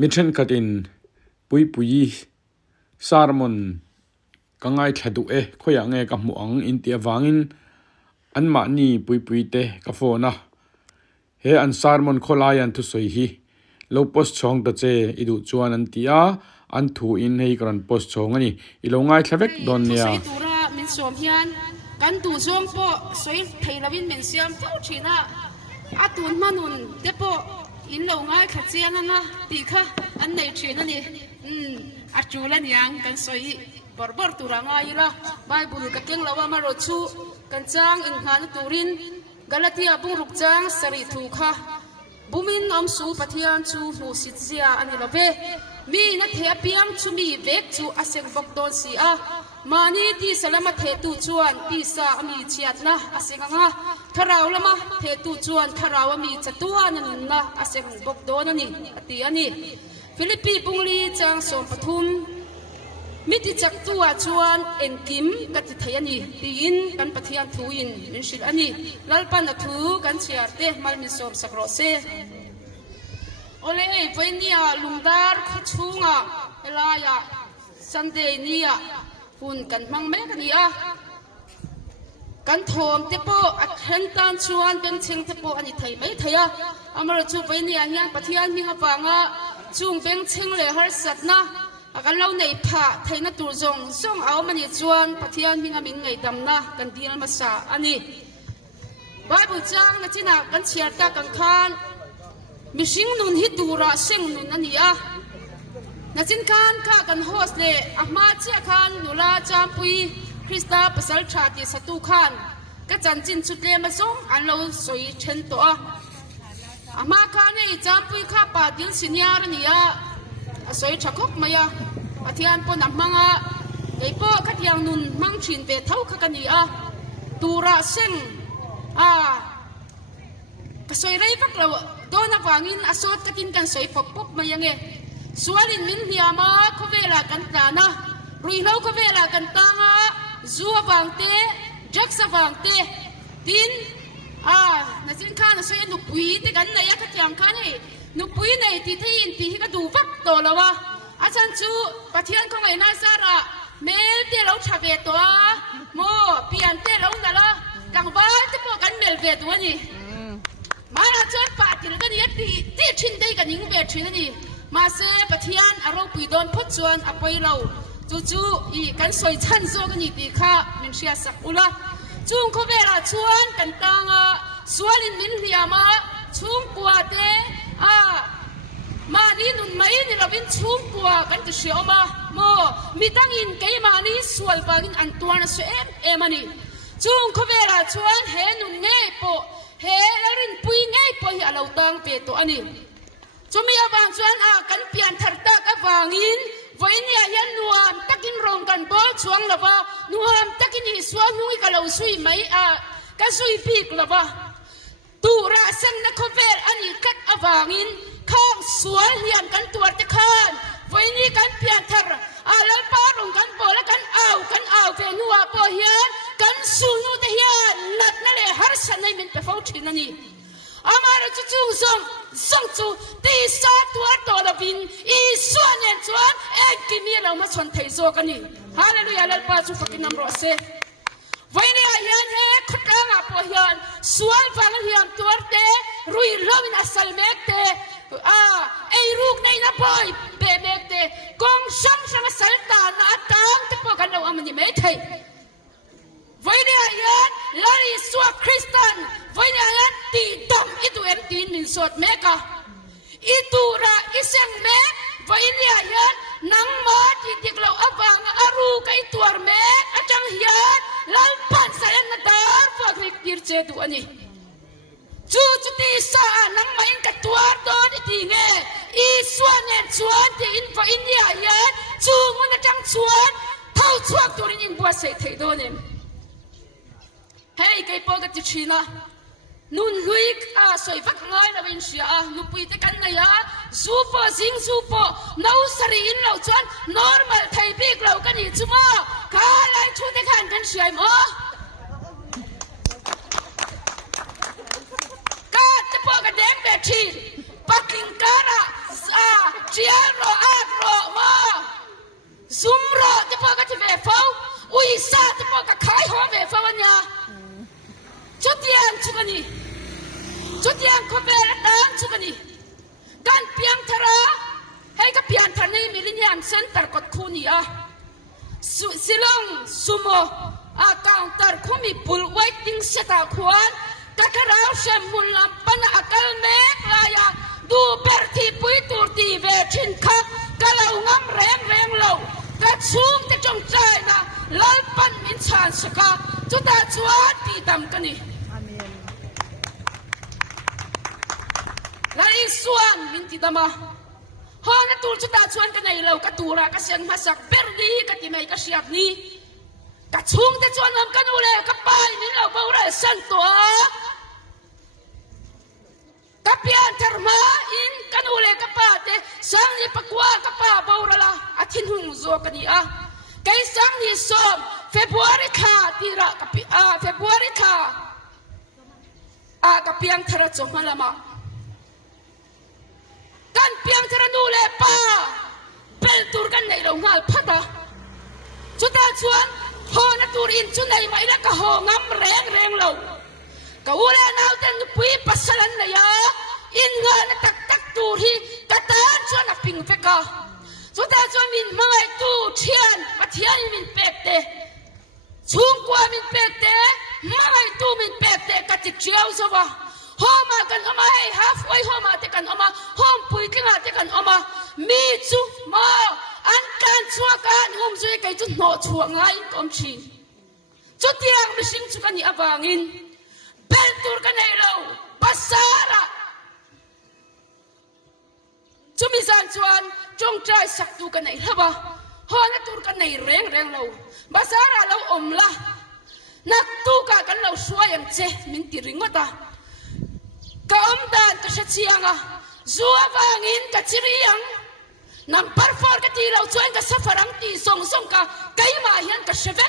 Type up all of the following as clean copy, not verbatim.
มิเช่นขัดินปุยปุยสารมนกังไงแค่ดูขอยางเงกับหมวงอินเตียวางินอันมานี่ปุยปุยเตกับโฟนะเฮอันสารมนโคลายันทุสวยฮีโลโพสช่องตะเจอิดูจวนอันตีอาอันทูอินให้กรันโพสช่องนี่อีลงไงแค่เวกโดนเนี่ยกันตูช่วงปอสวยไทยละวินเป็นเสียมเจ้าชีนะอาตูนมานุนเดปออินเหลงง่ายขัดเจียนนะตีค่ะอันไหนชีนั่นนี่อาจูลันยังกันสวยบอร์ตุรังง่ายละใบบุญกับเก่งละว่ามาโรชูกันจ้างอินหานตูรินกาลาติอาบุงรุกจ้างสริทูค่ะบุมินอมสูปะเทียนชูหูสิทเซียอันนี้ละเวมีนัทเทียเปียมชูมีเวกชูอาเซงบกโดนสีอามานี่ที่สลัมเทตูจวนที่สามีเชียดนะอาเซงngaทาราวละมาเทตูจวนทาราวมีจัตัวนั่นนะอาเซงบกโดนนี่ตีอันนี้ฟิลิปปีบุงลีจังสมปทุมมิติจักตัวจวนเอ็นกิมกัติเทียนี่ตีอินกันปะเทียนทูอินมินชิลอันนี้ลัลปันทูกันเชียร์เตมัลมิสอมสักโรเซโอเล่ไปเนี่ยลุงดาร์ขชุงอ่ะเวลายาซันเดย์เนี่ยหุ่นกันมังแม่กันเนี่ยกันทอมเทปโอัดเห็นตันชวนเป็นเชิงเทปโอันนี้ไทยไม่ไทยอ่ะอามาจูไปเนี่ยยังปะเทียนมีกฟังอ่ะจุงเป็นเชิงเลยฮาร์สัตนะกันเล่าในผ้าไทยนัตุจงส่งเอามันจวนปะเทียนมีงามิงไงดำนะกันดีนมาสาอันนี้ไว้บุจังนะจีน่ากันเชียร์ตากันคานมิชิงนุนฮิตูระเซิงนุนอันนี้อ่ะนัจินคานข้ากันโฮสเล่อามาเจ้าคานนุลาจามปุยคริสตาภาษาชาติสตูคานก็จันจินสุดเล่มาส่งอันเราสวยเช่นตัวอามาคานนี่จามปุยข้าป่าดิลสิญญาณนี่อ่ะสวยชักกมายาปะเทียนปนมังอ่ะไอ้ปอขัดยังนุนมังชินเวทเท่าขักันนี่อ่ะตูระเซิงก็สวยไรพักเราโดนวางินอสอดตะกินกันสวยปบปบมายังไงสวลินมินเฮียมาเขาเวลากันตานะรุยเล่าเขาเวลากันตางะจัวบางเตจักสบางเตดินนั่นสินค้าน่ะสวยนุปุยแต่กันไหนอะขัดยังข้านี่นุปุยในที่ที่อินที่ก็ดูวักโตแล้ววะอาจารย์จูปะเทียนของไอ้นาซาระเมลเตเราชาเวตัวโมเปลี่ยนเตเรานั่นละกังวาจะพอกันเมลเวตัวนี่มาแล้วจนป่าที่เราเนี่ยที่ชินได้กันยิงเวทชินนี่มาเสปะเทียนอารมณ์ปีโดนพุทธชวนอภัยเราจู่ๆอีกันสวยชันโซกันนี่ตีข้ามินเชียสักอุละจุงเขาเวลาชวนกันตังสวลินมินเฮียมาชุงปัวเตมานี่นุนไม่นี่เราเป็นชุงปัวกันจะเชียวมาโมมีตั้งอินไกมานี่สวลบากินอันตัวนั้นสวยเอมานี่จุงเขาเวลาชวนเฮนุนเง่ปอเฮลรินปุยเง่ปอเฮเราตังเปตัวอันนี้จมีบางส่วนกันเปลี่ยนทัดตะกับวางินวันนี้ยันนวมตักินรองกันบ่ช่วงละบ่นวมตักินสวนนุ้ยกับเราสุยไหมก็สุยปีกละบ่ตูระเซนนักเวรอันนี้กัดวางินข้างสวนเฮียนกันตัวตะคานวันนี้กันเปลี่ยนทัดแล้วป้ารองกันบ่แล้วกันเอาเวนัวบ่เฮียนกันสูนุตเฮียนนัดนั่นเลยฮาร์สันในมินเปฟ้าชินันนี่อามาเราจะจูส่งจูตีสาตัวตัวละบินอีส่วนเนี่ยส่วนกินเนี่ยเรามาชนไทยโซกันนี่ฮาเลลูยาเลปาจูฟักินน้ำรอเซวันนี้ยันเฮคุดงาปอยันส่วนฟังเฮียมตัวเตรุยเราเป็นอัศลเมกเตไอรูกในนับอยเบเมกเตกองช่างสมสัลตานาตังที่พวกกันเราอามันยังไม่ไทยวันนี้ยันลาริสวาคริสตันวันนี้ยันตีดมitu enti min sot meka itu ra iseng meวันนี้ยันนังมาที่เด็กเราabang aru kai tuar me acang hian lalpan saya nadar fak rikir ce tu ani chu ti sa nang main ka tuar don ti nge i suan en suan ti in fa india yan chu mun acang suan thau chuak turin in bua sei thei donem hey kai po ga ti china nun luik soi vak ngai na bin sia nu pui te kan ngai zupo zing zupo nau sari in lo chuan normal thai bik lo kan ni chuma ka lai chu te khan kan siai mo ka te po ga deng be thi paking kara เจียรออาดรอมาซุ่มรอจะพอกับที่เวฟอุยซาจะพอกับขายหอเวฟวันยาจุดเดียงชุกันนี่จุดเดียงคนเวรดังชุกันนี่การเพียงทาราให้กับเพียงทานี่มิลิเนียมเซ็นเตอร์กดคูนี่สิลงสุโมกาวเตอร์คุมีบุลไวติ้งเสตาขวานกักราวเชมุลลัมปันอักลเมกลายาดูเบอร์ที่ปุยตูตีเวชินคักกะเลางำแรงเหลากัดซูงที่จงใจนะลอยปันมินชานสกาจุดตาจวดตีดำกันนี่และอีส่วนมินตีดำมาฮอนัตูจุดตาชวนกันในเรากัตูระกัเสียงมาสักเบอร์ดีกัที่ไม่กัเสียบนี้กัดซูงที่ชวนนำกันอุเลกับไปมินเราเบาเรสันตัวกับเพียนทร์มาอินกันอุเลกับป้าเตสังนี่ปักว่ากับป้าเบาเรละอาทิตย์หุ่งโซกันนี่ไก่สังนี่ส้มเฟบรุอารีค่ะตีระกับเฟบรุอารีค่ะกับเพียงทร์จงมาละมากันเพียงทร์นูเลป้าเป็นตูร์กันในโรงงานพัดจุดตาชวนฮอนัตูรินจุดไหนไม่ได้ก็ฮองำแรงเราก็อุเลนาวเต็นปุยปัสลันนะยาอินเงินตักตูที่กระตานชวนปิงเฟกาสุดท้ายชวนมินมาไอตูเทียนมาเทียนมินเป็ดเตะชุ่มกว่ามินเป็ดเตะมาไอตูมินเป็ดเตะกัดจิเจียวซะวะหอมากันออกมาให้ฮาฟไว้หอมาเตกันออกมาหอมปุยกันเตกันออกมามีจุมาอันการชัวการงมช่วยกันจุดหนอชัวไงกอมชินจุดเดียงไม่ชิงจุกันนี่อบางินเป็นตัวกันในเราภาษาละจุมิสันชวนจงใจสักตัวกันในละบ่ฮอนักตัวกันในแรงเราภาษาละเราอมละนักตัวกันเราช่วยยังเจมินติริงวะตาก็อมดานก็เชียงจัววางินก็จิริยังนำพัฟฟอร์ก็ที่เราช่วยก็สัฟรังที่ส่งก็ไกมาเฮียนก็เชฟ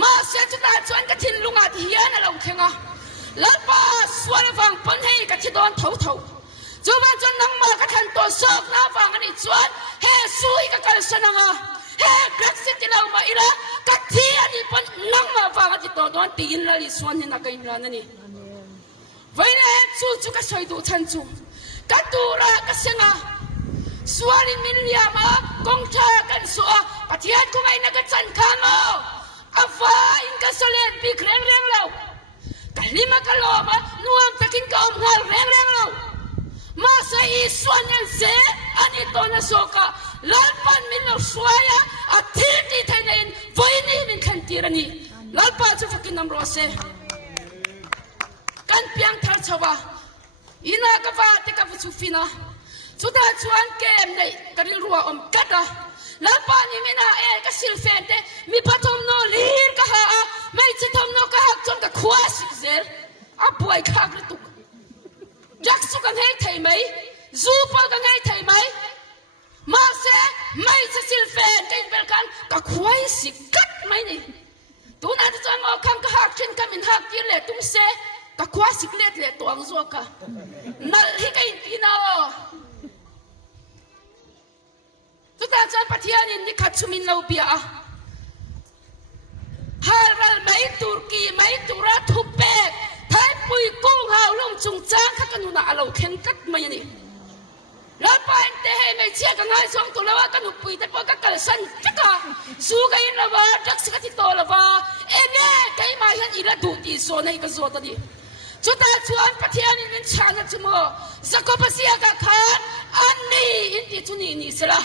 มาเสียจุดตาชวนก็ทิ้งลุงอาที่เฮียนเราเข่งแล้วป้าสวนฟังปนให้ก็ที่โดนเท่าจูบจนนังมาก็ทันตัวสอบน้าฟังอันนี้ชวนเฮ้ซุยก็กันสนังเฮ้กรักสิที่เรามาอีละก็ที่อันนี้ปนนังมาฟังอันที่ตัวโดนตีนละลิสวนนี่นักอินลานั่นนี่วันนี้จูก็ช่วยดูฉันจูก็ดูระก็เสียงสวนมิลยามากงชากันสัวปฏิญาณกูไม่นักจันข้างอาฟ้าอินก็สเลนปีแรงเรากันลิมากะโลมานวมตะกินก็อมหัวแรงเรามาใส่ส่วนยังเสียอันนี้ตัวนั้นโซกะล้านปันมิลเราสวยอาทิตย์ที่ไทยนี่วันนี้มินขันตีรันี่ล้านปันจะฟักินน้ำร้อนเสียกันเพียงเท่าชาวอินากฟ้าเทกับสุฟินะสุดท้ายชวนเกมในกระดิ่งรัวอมกัดล้านปันนี่มินาก็สิลเฟนเตมีพัทมโนลีร์ก็หาไม่จิตมโนก็หาจนก็ขวาสิเซลป่วยข้างกระตุกจักสุกันให้ไทยไหมจูปกันให้ไทยไหมมาเสไม่จะสิลเฟนกันเป็นกันก็ควายสิกัดไหมนี่ตัวนั้นจะงอคำก็หักเช่นกันเป็นหักที่เละตุ้มเสก็ควายสิเละเละตัวอังซัวกะนั่นที่กันตีน่าตัวนั้นจะปฏิญาณนี่ขัดชุมินเราเบียฮารัลไม่ตุรกีไม่ตุระทุบเบกไทยปุยกุ้งหาวลงจุงจ้างข้ากันหนูน่าเราเข็นกัดมาอย่างนี้แล้วไปเตะให้ไม่เชื่อกันง่ายส่งตัวแล้วว่ากันหนูปุยแต่พอกันกันสันจักรสู้กันแล้วว่าจักสกัดที่โตแล้วว่าเนี่ยไกมาเห็นอีละดูตีโซนให้กันโซตันนี้จุดตาชวนปฏิญาณนี่ชาณจุโมสกปรกเสียกันขาดอันนี้อินทิจุนีนี่สิละ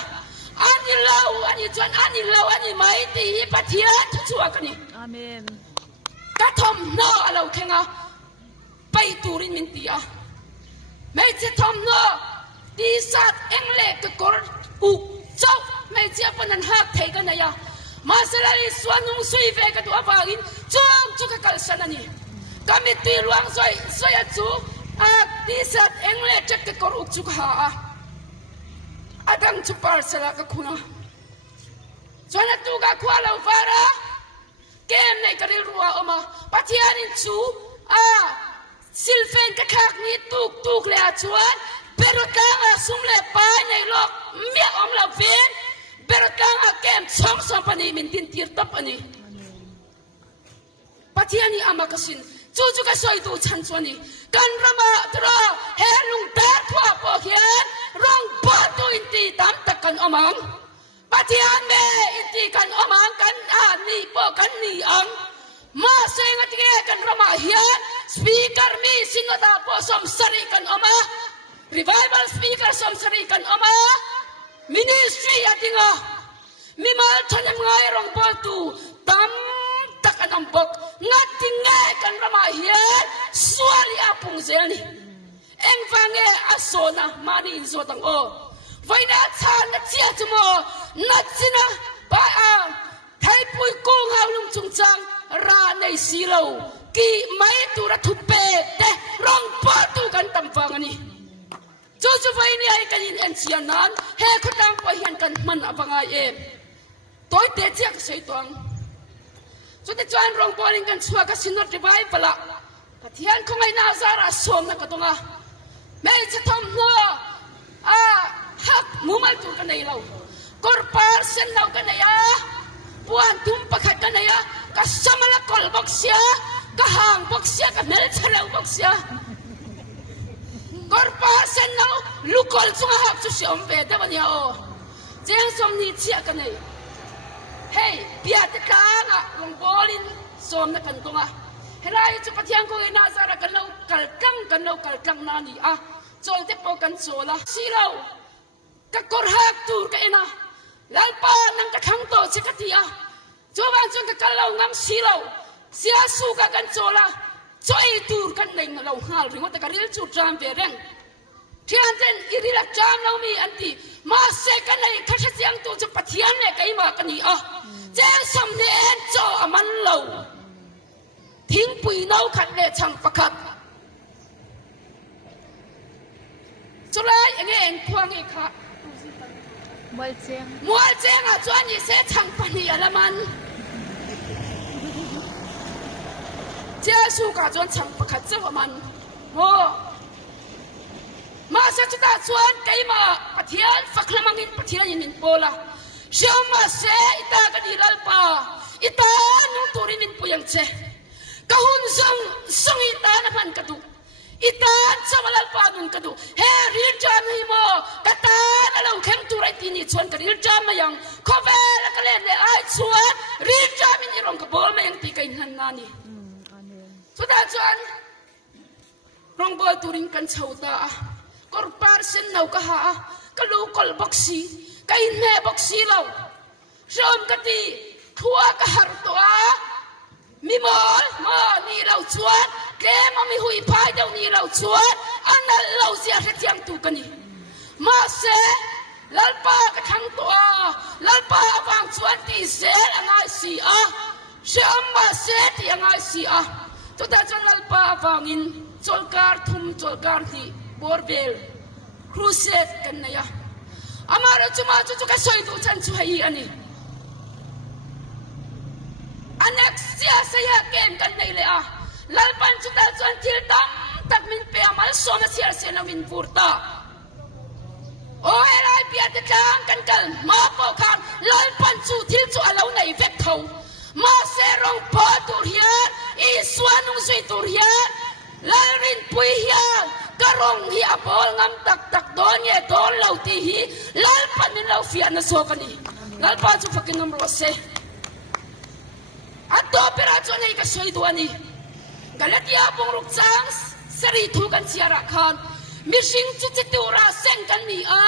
อันนี้เราอันนี้ชวนอันนี้เราอันนี้ไม่ตีปฏิญาณชัวกันนี่อาเมนกระทำโน่เราแข่งไปตูรินมินตีไม่จะทำโน่ดีสัตเอ็งเล็กก็กรอุกเจ้าไม่เจ้าปนันหักเทกันนะยามาสลายสวนนุ่งสุยเวกันตัวฟากินจ้องจุกกัลสันนี่กามิตีลวงสวยจูดีสัตเอ็งเล็กจะก็กรอุกจุกหาอาดังจุปาร์สละก็คุณส่วนตัวก็ขวาเราฟาระเกมในกระดิ่งรัวออกมาปฏิญาณจูสิลเฟนกะคักนี้ตุกเลยชวนเปรุตาสุ่มเล่ไปใน chong sampani min tin tir tap ani patiani ama kasin chu ka soi tu chan chwani kan rama tra he lung ta thwa po hian rong pa tu inti tam takan omang patian me inti kan omang kan ani po kan ni ang ma senga tige kan rama hian speaker mi sinota po som sari kan oma revival speaker som sari kan oma ministry atinga mimal thanem ngai rong pa tu tam takan ambok ngating ngai kan rama hian suali apung zelni eng vange asona mani inzo tang o vaina chan na chia chumo na china ba a thai pui ko ngaulung chungchang ra nei silo ki mai tu ra thu pe te rong pa tu kan tam wang ani chu vaini ai kan in en chian nan he khotang pa hian kan man avanga e toy te chiak sei tong chu te chuan rong boling kan chua ka sinor te bai pala pathian khongai na zara som na ka tonga mei che thom no a hak mumal tu kan nei lo kor par sen nau kan nei a puan tum pakhat kan nei a ka samala kol boksia ka hang boksia ka mel chalau boksia kor par sen nau lukol chunga hak chu siom ve da bania o jeng som ni chia kan nei hey pia te kanga long bolin som na kan tonga helai chu pathian ko ina zara kan lo kal kang na ni a chol te po kan chola silo ka kor hak tur ka ina lalpa nang ka khang to chikatia chuwan chung ka kalau ngam silo sia su ka kan chola choi tur kan nei lo hal ringo ta ka ril chu tram ve reng thian ten irila tram no mi anti ma se kan nei khatha chiang tu chu pathian le kai ma kan ni a jeng som ne en cho aman lo thing pui no khat le chang pakhat chulai eng khuang e kha mual cheng a chuan ni se chang pani alaman jesu ka chuan chang pakhat chawaman ho ma se chuta chuan keima pathian faklamangin pathian in pola shama se ita ka dilal pa ita nung turin min puyang che kahun song ita na man katu ita chamalal pa nun katu he ril jam hi mo kata na lo khem turai tini chuan ka ril jam mayang khovel ka len le ai chuan ril jam in rong ka bol mayang ti kai nan nani chuta chuan rong bol turin kan chauta kor par sen nau ka ha ka lu kol boxi kai me boxi lo rom ka ti thua ka har to a mi mol ma ni lo chuan ke ma mi hui phai deu ni lo chuan anal lo sia he tiang tu kani ma se lalpa ka thang to a lalpa wang chuan ti se angai si a sham ma se ti angai si a to ta chuan lalpa wangin cholkar thum cholkar ti borbel crusade kan na ya amara chuma chu ka soi tu chan chu hai ani anexia saya kem kan nei le a lalpan chu ta chuan thil tam tak min pe amal soma siar se na win purta o elai pia te tang kan kal ma po khang lalpan chu thil chu alo nei vek tho ma se rong po tur hian i suanung zui tur hian lalrin pui hian karong hi apol ngam tak don ye don lo ti hi lalpan min lo fian na so kani lalpan chu fakin nom ro se ato pera chu nei ka soi du ani galatia pong ruk chang sari thu kan siara khan mishing chu chitura seng kan ni a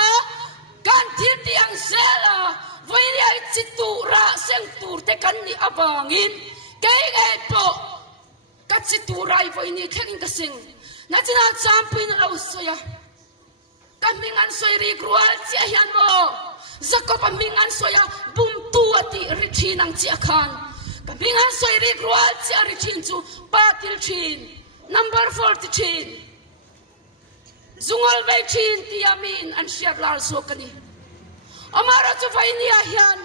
kan thil tiang sela voilia chitura seng tur te kan ni abangin kai ngai po ka chitura i voini thengin ka sing na china champin lo soya kamingan soy ri krual chia hian mo zakopa mingan soya bum tu ati richin ang chia khan kamingan soy ri krual chia richin chu patil chin number 40 chin zungol ve chin tiamin an siap lal so kani amara chu vaini a hian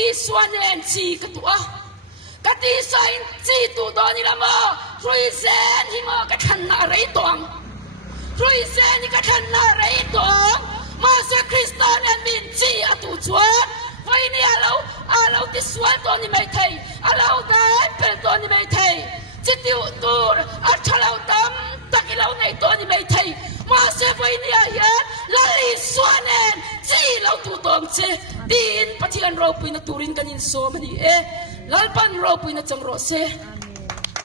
i swanen chi katua kati sain chi tu doni lama ruisen himo ka thanna rei tong ruisen ka thanna rei tong ma se kriston en min chi atu chuan vaini alo alo ti swal to ni mai thei alo dai pel to ni mai thei chitiu tur a thalau tam takilo nei to ni mai thei ma se voi ni a ya lali swanen chi lo tu tong che din pathian ro puina turin kanin so mani lalpan ro puina chang ro se